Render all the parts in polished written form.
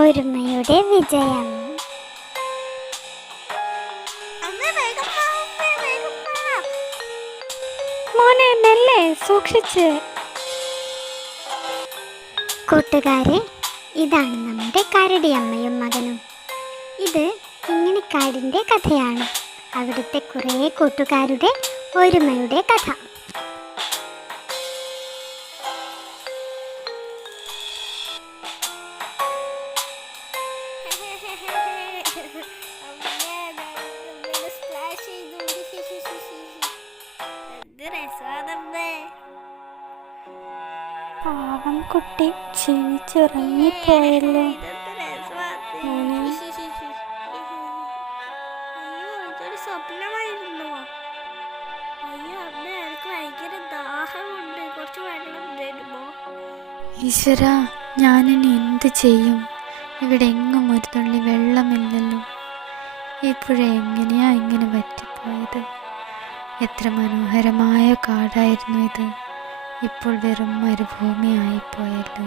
ഒരുമയുടെ വിജയം. മോനെ മെല്ലെ സൂക്ഷിച്ച്. കൂട്ടുകാരെ, ഇതാണ് നമ്മുടെ കരടിയമ്മയും മകനും. ഇത് കിങ്ങിണിക്കാടിൻ്റെ കഥയാണ്. അവിടുത്തെ കുറേ കൂട്ടുകാരുടെ ഒരുമയുടെ കഥ. പാവം കുട്ടി ക്ഷീണിച്ചിറങ്ങിപ്പോയല്ലോ. സ്വപ്നമായിരുന്നോ? അയ്യോ അമ്മ, എനിക്ക് ഭയങ്കര ദാഹമുണ്ട്. കുറച്ച് വെള്ളം തരുമോ? ഈശ്വര, ഞാനിനി എന്ത് ചെയ്യും? ഇവിടെ എങ്ങും ഒരു തുള്ളി വെള്ളമില്ലല്ലോ. ഈ പുഴ എങ്ങനെയാ ഇങ്ങനെ വറ്റിപ്പോയത്? എത്ര മനോഹരമായ കാടായിരുന്നു ഇത്. ഇപ്പോൾ വെറും മരുഭൂമിയായിപ്പോയല്ലോ.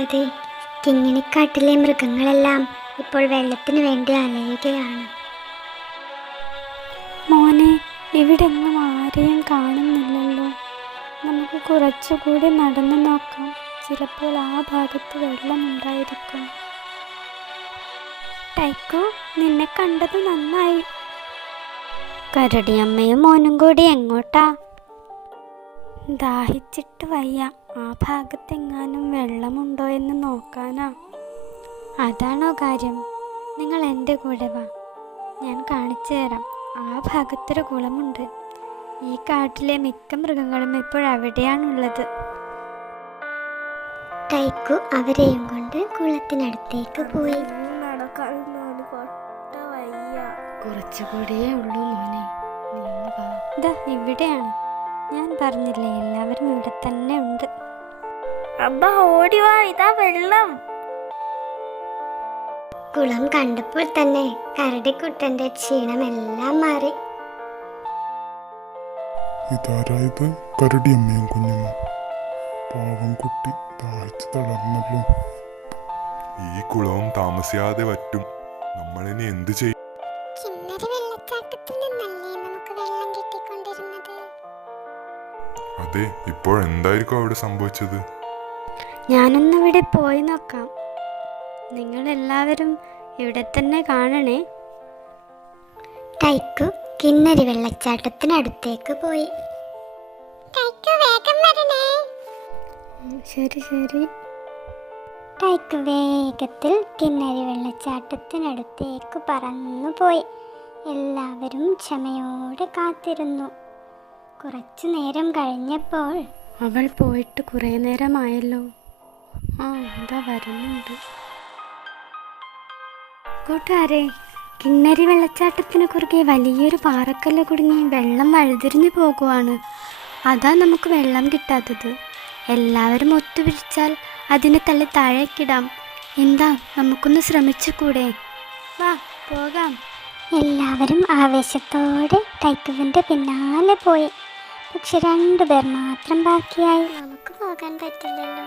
അതെ, കിങ്ങിണിക്കാട്ടിലെ മൃഗങ്ങളെല്ലാം ഇപ്പോൾ വെള്ളത്തിന് വേണ്ടി അലയുകയാണ്. മോനെ, ഇവിടെങ്ങും ആരെയും കാണുന്നില്ലല്ലോ. നമുക്ക് കുറച്ചുകൂടി നടന്നു നോക്കാം. ചിലപ്പോൾ ആ ഭാഗത്ത് വെള്ളമുണ്ടായിരിക്കും. ടൈക്കു, നിന്നെ കണ്ടത് നന്നായി. കരടിയമ്മയും മോനും കൂടി എങ്ങോട്ടാ? ദാഹിച്ചിട്ട് വയ്യ. ആ ഭാഗത്തെങ്ങാനും വെള്ളമുണ്ടോ എന്ന് നോക്കാനാ. അതാണോ കാര്യം? നിങ്ങൾ എൻ്റെ കൂടെ വാ, ഞാൻ കാണിച്ചു തരാം. ആ ഭാഗത്തൊരു കുളമുണ്ട്. ഈ കാട്ടിലെ മിക്ക മൃഗങ്ങളും ഇപ്പോഴവിടെയാണുള്ളത്. ടൈക്കു അവരെയും കൊണ്ട് കുളത്തിനടുത്തേക്ക് പോയി. കുറച്ചുകൂടിയേ ഉള്ളൂ മോനെ, ഇതാ ഇവിടെയാണ്. ഞാൻ പറഞ്ഞില്ലേ, എല്ലാവരും ഇവിടെ തന്നെ ഉണ്ട്. അമ്മ ഓടിവാ, ഇതാ വെള്ളം. കുളം കണ്ടപ്പോൾ തന്നെ കരടിക്കുട്ടന്റെ ക്ഷീണമെല്ലാം മാറി. ഇതാരായത്? കരടിയമ്മയും കുഞ്ഞമ്മ. പാവം കുട്ടി ദാഹിച്ച് തളർന്നല്ലോ. ഈ കുളവും താമസിയാതെ വറ്റും. നമ്മളിനി എന്തു ചെയ്യും? അതെ, ഇപ്പോഴെന്തായിരിക്കും അവിടെ സംഭവിച്ചത്? ഞാനൊന്നിവിടെ പോയി നോക്കാം. നിങ്ങളെല്ലാവരും ഇവിടെ തന്നെ കാണണേ. ടൈക്കു കിന്നരി വെള്ളച്ചാട്ടത്തിനടുത്തേക്ക് പോയി. ശരി ശരി. ടൈക്കു വേഗത്തിൽ കിന്നരി വെള്ളച്ചാട്ടത്തിനടുത്തേക്ക് പറന്നു പോയി. എല്ലാവരും ക്ഷമയോടെ കാത്തിരുന്നു. കുറച്ചു നേരം കഴിഞ്ഞപ്പോൾ അവൾ പോയിട്ട് കുറേ നേരമായല്ലോ. എന്താ വരുന്നുണ്ട്. കൂട്ടുകാരെ, കിന്നരി വെള്ളച്ചാട്ടത്തിന് കുറുകെ വലിയൊരു പാറക്കല്ല് കുടുങ്ങി വെള്ളം വഴുതിരിഞ്ഞു പോകുവാണ്. അതാ നമുക്ക് വെള്ളം കിട്ടാത്തത്. എല്ലാവരും ഒത്തുപിടിച്ചാൽ അതിനെ തള്ളി താഴേക്കിടാം. എന്താ, നമുക്കൊന്ന് ശ്രമിച്ചുകൂടെ? വാ പോകാം. എല്ലാവരും ആവേശത്തോടെ ടൈക്കുവിൻ്റെ പിന്നാലെ പോയി. പക്ഷെ 2 പേർ മാത്രം ബാക്കിയായി. നമുക്ക് പോകാൻ പറ്റില്ലല്ലോ.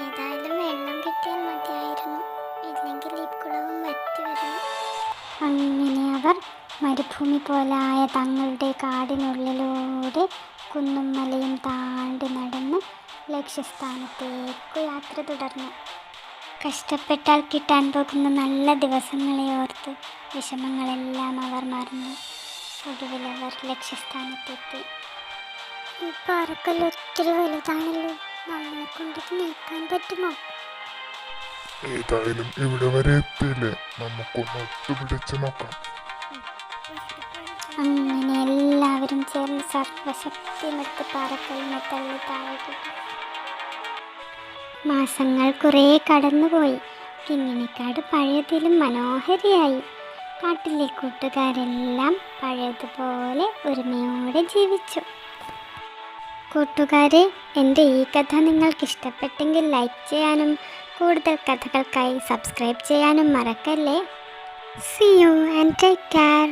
ഏതായാലും വെള്ളം കിട്ടിയാൽ മതിയായിരുന്നു, ഇല്ലെങ്കിൽ ഈ കുളവും വറ്റി വരുന്നു. അങ്ങനെ അവർ മരുഭൂമി പോലായ തങ്ങളുടെ കാടിനുള്ളിലൂടെ കുന്നും മലയും താണ്ടി നടന്ന് ലക്ഷ്യസ്ഥാനത്തേക്ക് യാത്ര തുടർന്നു. കഷ്ടപ്പെട്ടാൽ കിട്ടാൻ പോകുന്ന നല്ല ദിവസങ്ങളെ ഓർത്ത് വിഷമങ്ങളെല്ലാം അവർ മറന്നു. ഒടുവിൽ അവർ ലക്ഷ്യസ്ഥാനത്തെത്തി. ഈ പാറക്കല്ല് ഒത്തിരി വലുതാണല്ലോ, നമ്മളെ കൊണ്ടത് നീക്കാൻ പറ്റുമോ? ഏതായാലും ഇവിടെ വരെ എത്തിയില്ലേ, നമുക്കൊന്ന് ഒത്തുപിടിച്ച് നോക്കാം. അങ്ങനെ എല്ലാവരും ചേർന്ന് സർവശക്തിമെടുത്ത് പാറക്കല്ലിനെ തള്ളി താഴെ. മാസങ്ങൾ കുറേ കടന്നുപോയി. കിങ്ങിണിക്കാട് പഴയതിലും മനോഹരിയായി. കാട്ടിലെ കൂട്ടുകാരെല്ലാം പഴയതുപോലെ ഒരുമയോടെ ജീവിച്ചു. കൂട്ടുകാരെ, എൻ്റെ ഈ കഥ നിങ്ങൾക്ക് ഇഷ്ടപ്പെട്ടെങ്കിൽ ലൈക്ക് ചെയ്യാനും കൂടുതൽ കഥകൾക്കായി സബ്സ്ക്രൈബ് ചെയ്യാനും മറക്കല്ലേ. See you and take care.